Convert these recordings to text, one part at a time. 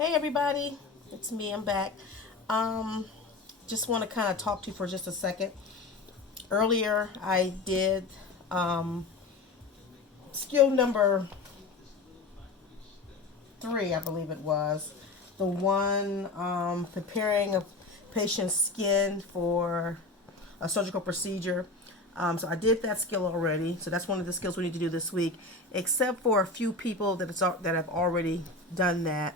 Hey everybody, it's me. I'm back. Um, just want to kind of talk to you for just a second. Earlier, I did um, skill number 3, I believe it was, the one preparing a patient's skin for a surgical procedure. So I did that skill already. So that's one of the skills we need to do this week, except for a few people that have already done that.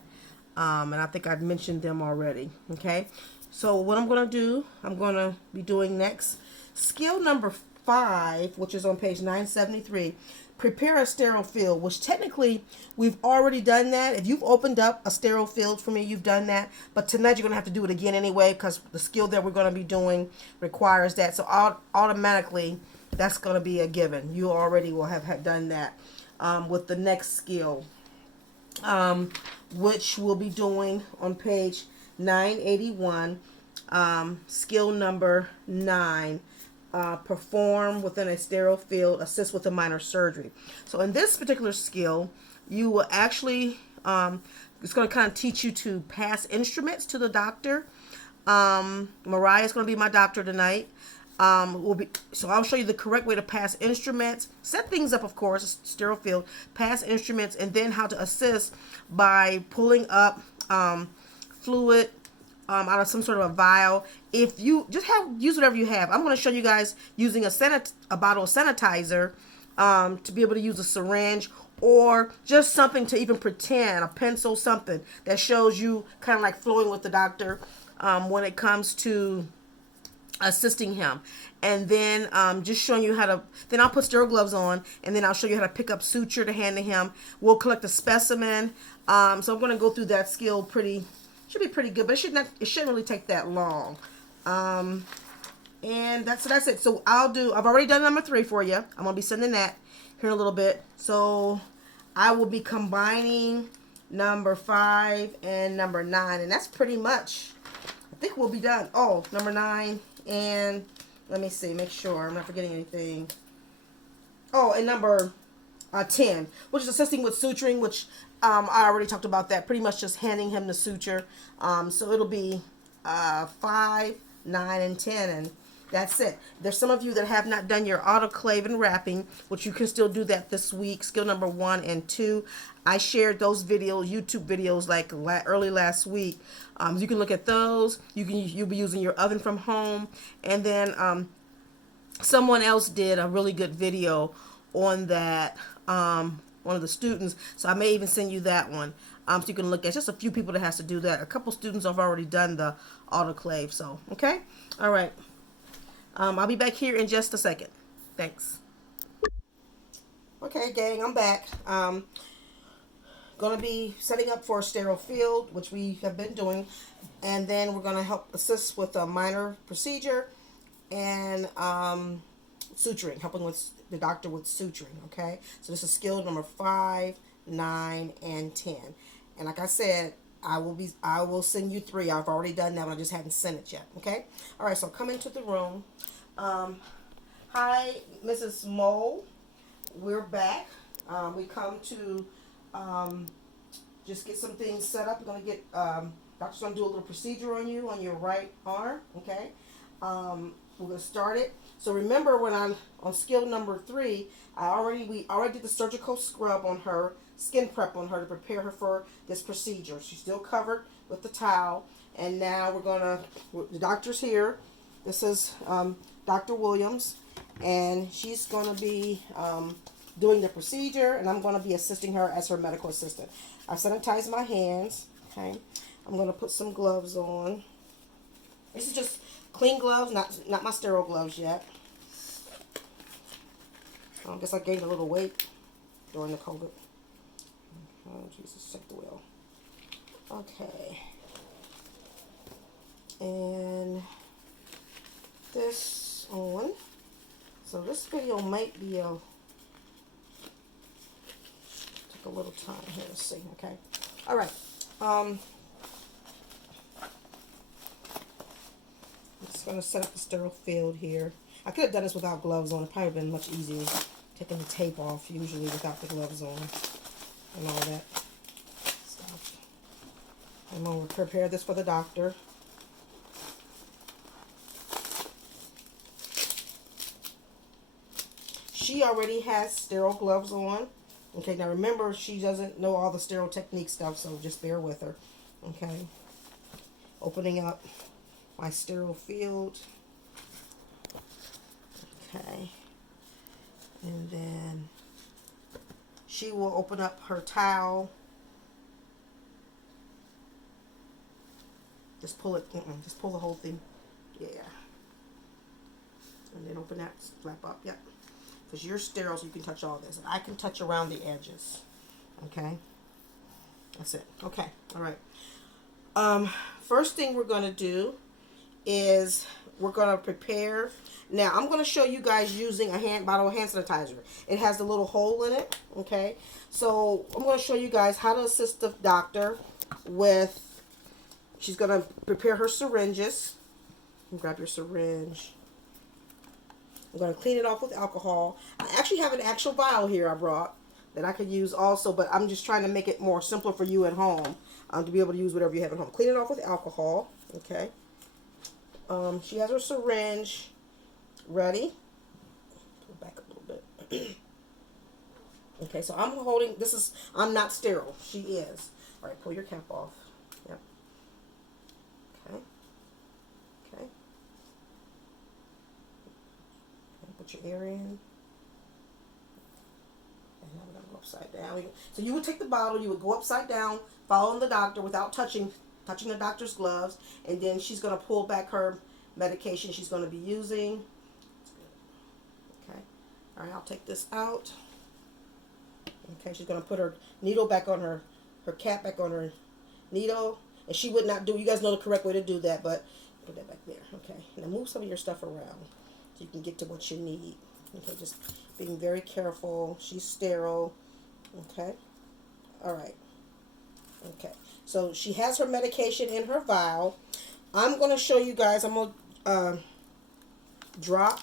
And I think I've mentioned them already. Okay. So what I'm going to do, I'm going to be doing next skill number 5, which is on page 973. Prepare a sterile field, which technically we've already done that. If you've opened up a sterile field for me, you've done that. But tonight you're going to have to do it again anyway because the skill that we're going to be doing requires that. So automatically that's going to be a given. You already will have done that with the next skill, which we'll be doing on page 981, skill number 9. Perform within a sterile field, assist with a minor surgery. So in this particular skill, you will actually, it's going to kind of teach you to pass instruments to the doctor. Mariah is going to be my doctor tonight. So I'll show you the correct way to pass instruments, set things up, of course, sterile field, pass instruments, and then how to assist by pulling up fluid out of some sort of a vial. If you just use whatever you have. I'm going to show you guys using a bottle of sanitizer to be able to use a syringe or just something to even pretend, a pencil, something that shows you kind of like flowing with the doctor when it comes to assisting him. And then just showing you how to, then I'll put sterile gloves on, and then I'll show you how to pick up suture to hand to him. We'll collect a specimen. So I'm going to go through that skill should be pretty good, but it shouldn't really take that long. And that's it. So I've already done number 3 for you. I'm going to be sending that here in a little bit. So I will be combining number 5 and number 9, and that's pretty much, I think we'll be done. Oh, number 9, and let me see, make sure I'm not forgetting anything. Oh, and number 10, which is assisting with suturing, which I already talked about that. Pretty much just handing him the suture. So it'll be 5, 9, and 10, and that's it. There's some of you that have not done your autoclave and wrapping, which you can still do that this week. Skill number 1 and 2. I shared those videos, YouTube videos, like early last week. You can look at those. You'll be using your oven from home, and then someone else did a really good video on that. One of the students. So I may even send you that one. So you can look at just a few people that has to do that. A couple students have already done the autoclave. So, okay. All right. I'll be back here in just a second. Thanks. Okay, gang, I'm back. Going to be setting up for a sterile field, which we have been doing. And then we're going to help assist with a minor procedure and suturing, helping with the doctor with suturing. Okay, so this is skill number 5, 9, and 10. And like I said, I will send you 3. I've already done that, but I just hadn't sent it yet. Okay, all right. So come into the room. Hi, Mrs. Mole. We're back. We come to just get some things set up. We're gonna get doctor's gonna do a little procedure on you on your right arm. Okay. We're gonna start it. So remember, when I'm on skill number 3, we already did the surgical scrub on her, skin prep on her to prepare her for this procedure. She's still covered with the towel, and now the doctor's here. This is Dr. Williams, and she's gonna be doing the procedure, and I'm gonna be assisting her as her medical assistant. I've sanitized my hands. Okay, I'm gonna put some gloves on. This is just clean gloves, not my sterile gloves yet. I guess I gained a little weight during the COVID. Oh, Jesus, check the wheel. Okay. And this on. So this video might be take a little time here to see, okay? All right. I'm just going to set up the sterile field here. I could have done this without gloves on. It probably would have been much easier taking the tape off usually without the gloves on and all that stuff. I'm going to prepare this for the doctor. She already has sterile gloves on. Okay, now remember, she doesn't know all the sterile technique stuff, so just bear with her. Okay. Opening up my sterile field. Okay. And then she will open up her towel. Just pull it, just pull the whole thing. Yeah. And then open that flap up, yep. Because you're sterile, so you can touch all this. And I can touch around the edges. Okay. That's it. Okay. All right. First thing we're going to do is we're going to prepare. Now, I'm going to show you guys using a bottle of hand sanitizer. It has the little hole in it. Okay. So, I'm going to show you guys how to assist the doctor with, she's going to prepare her syringes. Grab your syringe. I'm going to clean it off with alcohol. I actually have an actual vial here I brought that I could use also, but I'm just trying to make it more simpler for you at home to be able to use whatever you have at home. Clean it off with alcohol, okay? She has her syringe ready. Pull back a little bit. Okay, so I'm holding, I'm not sterile. She is. All right, pull your cap off. Yep. Okay. Okay. Put your air in. And now we're going to go upside down. So you would take the bottle, you would go upside down, following the doctor without touching the doctor's gloves, and then she's going to pull back her medication she's going to be using. Okay. All right, I'll take this out. Okay, she's going to put her needle back on her cap back on her needle. And she would not do, you guys know the correct way to do that, but put that back there. Okay, now move some of your stuff around so you can get to what you need. Okay, just being very careful. She's sterile. Okay. All right. Okay. So she has her medication in her vial. I'm going to show you guys. I'm going to drop.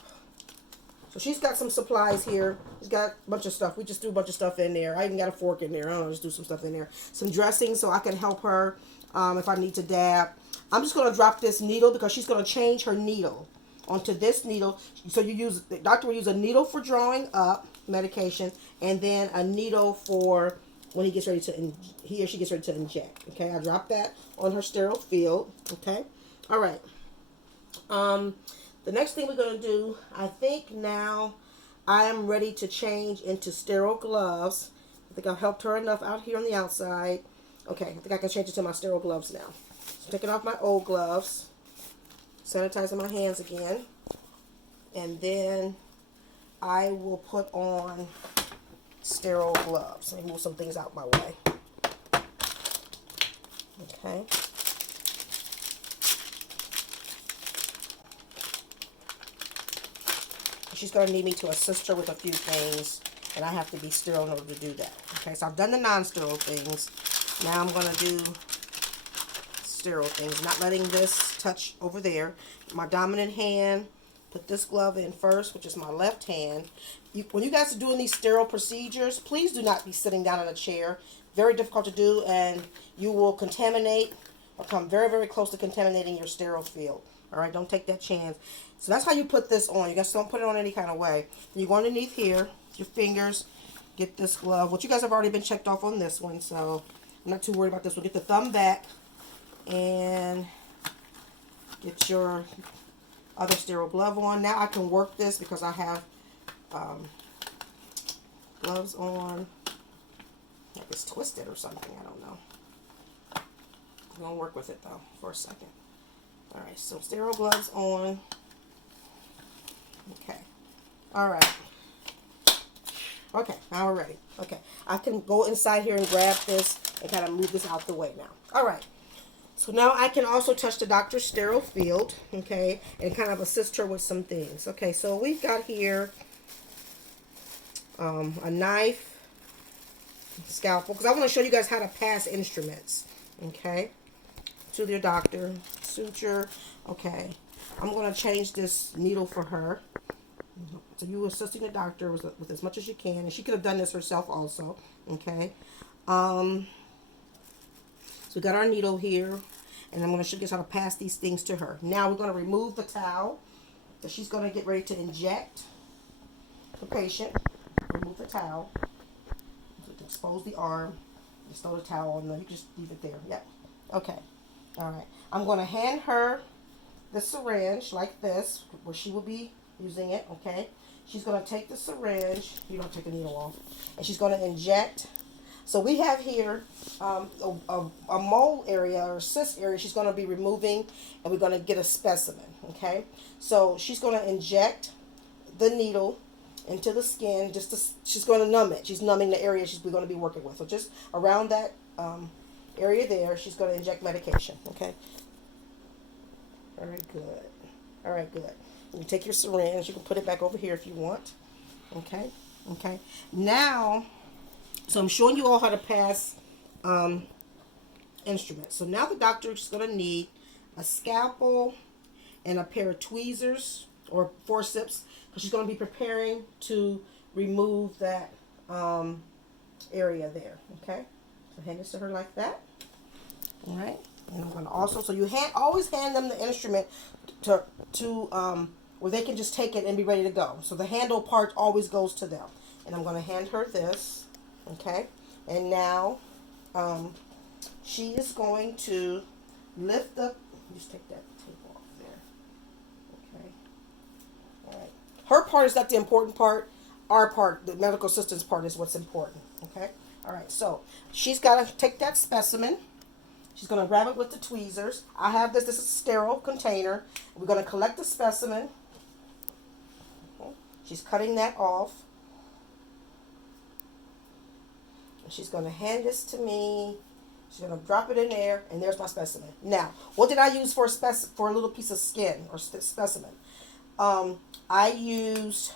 So she's got some supplies here. She's got a bunch of stuff. We just threw a bunch of stuff in there. I even got a fork in there. I don't know, just do some stuff in there. Some dressing so I can help her if I need to dab. I'm just going to drop this needle because she's going to change her needle onto this needle. So the doctor will use a needle for drawing up medication and then a needle for when he or she gets ready to inject. Okay, I dropped that on her sterile field. Okay, all right. The next thing we're going to do, I think now I am ready to change into sterile gloves. I think I've helped her enough out here on the outside. Okay, I think I can change it to my sterile gloves now. So taking off my old gloves, sanitizing my hands again, and then I will put on sterile gloves. Let me move some things out my way. Okay. She's going to need me to assist her with a few things, and I have to be sterile in order to do that. Okay, so I've done the non-sterile things. Now I'm going to do sterile things, not letting this touch over there. My dominant hand, put this glove in first, which is my left hand. When you guys are doing these sterile procedures, please do not be sitting down in a chair. Very difficult to do, and you will contaminate or come very, very close to contaminating your sterile field. All right, don't take that chance. So that's how you put this on. You guys don't put it on any kind of way. You go underneath here, your fingers, get this glove, which you guys have already been checked off on this one, so I'm not too worried about this. We'll get the thumb back and get your other sterile glove on. Now I can work this because I have gloves on. Like it's twisted or something, I don't know. I'm going to work with it though for a second. Alright, so sterile gloves on. Okay. Alright. Okay, now we're ready. Okay, I can go inside here and grab this and kind of move this out the way now. Alright. So now I can also touch the doctor's sterile field, okay, and kind of assist her with some things. Okay, so we've got here a knife, scalpel, because I want to show you guys how to pass instruments, okay, to your doctor. Suture. Okay, I'm going to change this needle for her. So you assisting the doctor with as much as you can, and she could have done this herself also. Okay. So we got our needle here, and I'm going to show you guys how to pass these things to her. Now we're going to remove the towel. So she's going to get ready to inject the patient. Remove the towel. So to expose the arm. Just throw the towel on there. You can just leave it there. Yep. Okay. All right. I'm going to hand her the syringe like this, where she will be using it. Okay. She's going to take the syringe. You don't take the needle off. And she's going to inject. So we have here a mole area or cyst area she's going to be removing, and we're going to get a specimen, okay? So she's going to inject the needle into the skin. She's going to numb it. She's numbing the area we're going to be working with. So just around that area there, she's going to inject medication, okay? All right, good. All right, good. You take your syringe. You can put it back over here if you want, okay? Okay. Now... So I'm showing you all how to pass instruments. So now the doctor is going to need a scalpel and a pair of tweezers or forceps, because she's going to be preparing to remove that area there. Okay, so hand this to her like that. All right, and I'm going to also, so you always hand them the instrument to where they can just take it and be ready to go. So the handle part always goes to them. And I'm going to hand her this. Okay, and now she is going to lift up. Just take that tape off there. Okay, all right. Her part is not the important part. Our part, the medical assistant's part, is what's important. Okay, all right. So she's got to take that specimen. She's going to grab it with the tweezers. I have this. This is a sterile container. We're going to collect the specimen. Okay. She's cutting that off. She's going to hand this to me. She's going to drop it in there, and there's my specimen. Now, what did I use for a little piece of skin or specimen? I used,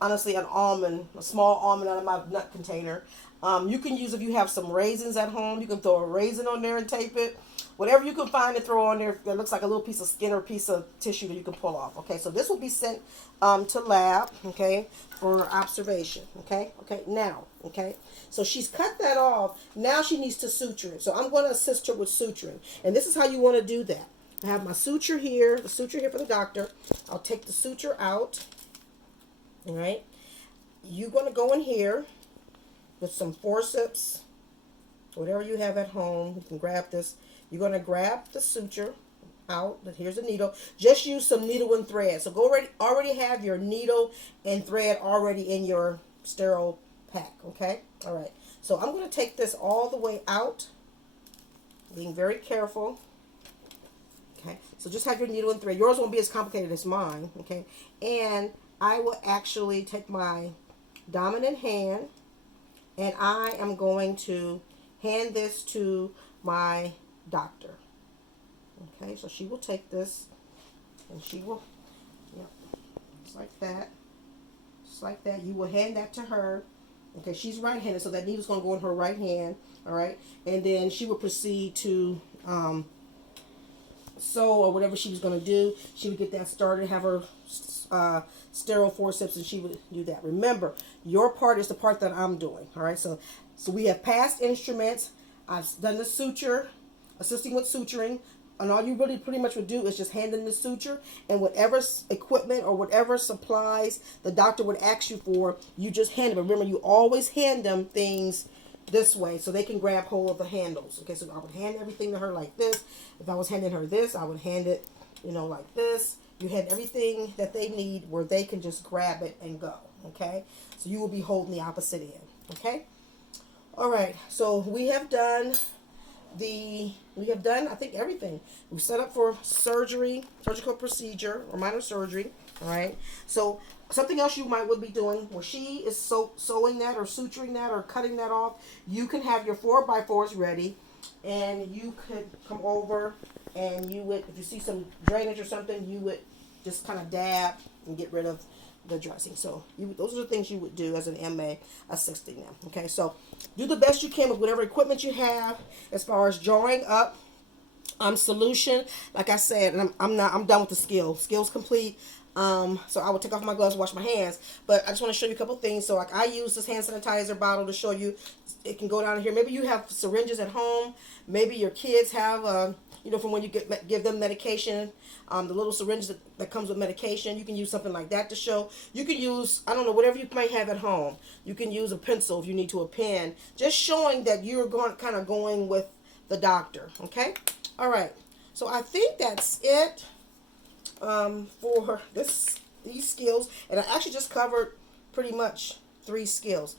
honestly, an almond, a small almond out of my nut container. You can use, if you have some raisins at home, you can throw a raisin on there and tape it. Whatever you can find to throw on there that looks like a little piece of skin or piece of tissue that you can pull off. Okay, so this will be sent to lab, okay, for observation. Okay, now, okay. So she's cut that off. Now she needs to suture it. So I'm going to assist her with suturing. And this is how you want to do that. I have my suture here, the suture here for the doctor. I'll take the suture out. All right. You're going to go in here with some forceps, whatever you have at home. You can grab this. You're going to grab the suture out. Here's the needle. Just use some needle and thread. So already have your needle and thread already in your sterile pack. Okay. All right. So I'm going to take this all the way out, being very careful. Okay. So just have your needle and thread. Yours won't be as complicated as mine. Okay. And I will actually take my dominant hand, and I am going to hand this to my doctor. Okay, so she will take this, and she will, yep, just like that. Just like that. You will hand that to her. Okay, she's right-handed, so that needle's going to go in her right hand. All right, and then she will proceed to sew or whatever she was going to do. She would get that started, have her sterile forceps, and she would do that. Remember, your part is the part that I'm doing. All right, so we have passed instruments. I've done the suture, assisting with suturing, and all you really pretty much would do is just hand them the suture, and whatever equipment or whatever supplies the doctor would ask you for, you just hand them. Remember, you always hand them things this way so they can grab hold of the handles. Okay, so I would hand everything to her like this. If I was handing her this, I would hand it, like this. You hand everything that they need where they can just grab it and go. Okay, so you will be holding the opposite end. Okay, all right. So we have done I think everything. We've set up for surgical procedure or minor surgery. All right. So something else you would be doing where she is sewing that or suturing that or cutting that off, you can have your 4x4s ready, and you could come over and you would, if you see some drainage or something, you would just kind of dab and get rid of the dressing. So those are the things you would do as an MA assisting them. Okay, so do the best you can with whatever equipment you have as far as drawing up solution. Like I said, and I'm done with the skills complete. So I will take off my gloves, wash my hands. But I just want to show you a couple things. So like I use this hand sanitizer bottle to show you. It can go down here. Maybe you have syringes at home. Maybe your kids have, from when you give them medication, the little syringe that comes with medication. You can use something like that to show. You can use, I don't know, whatever you might have at home. You can use a pencil if you need to, a pen. Just showing that you're going with the doctor. Okay? All right. So I think that's it for these skills. And I actually just covered pretty much 3 skills.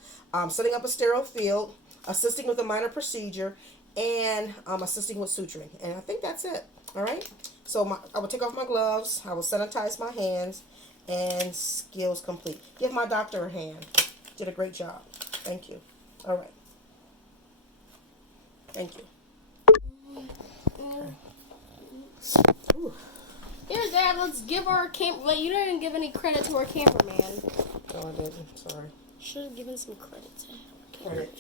Setting up a sterile field, assisting with a minor procedure, and assisting with suturing. And I think that's it. All right. So I will take off my gloves. I will sanitize my hands, and skills complete. Give my doctor a hand. Did a great job. Thank you. All right. Thank you. Ooh. Here, Dad, let's give our you didn't give any credit to our cameraman. No, I didn't. Sorry. Should have given some credit to him. Credit.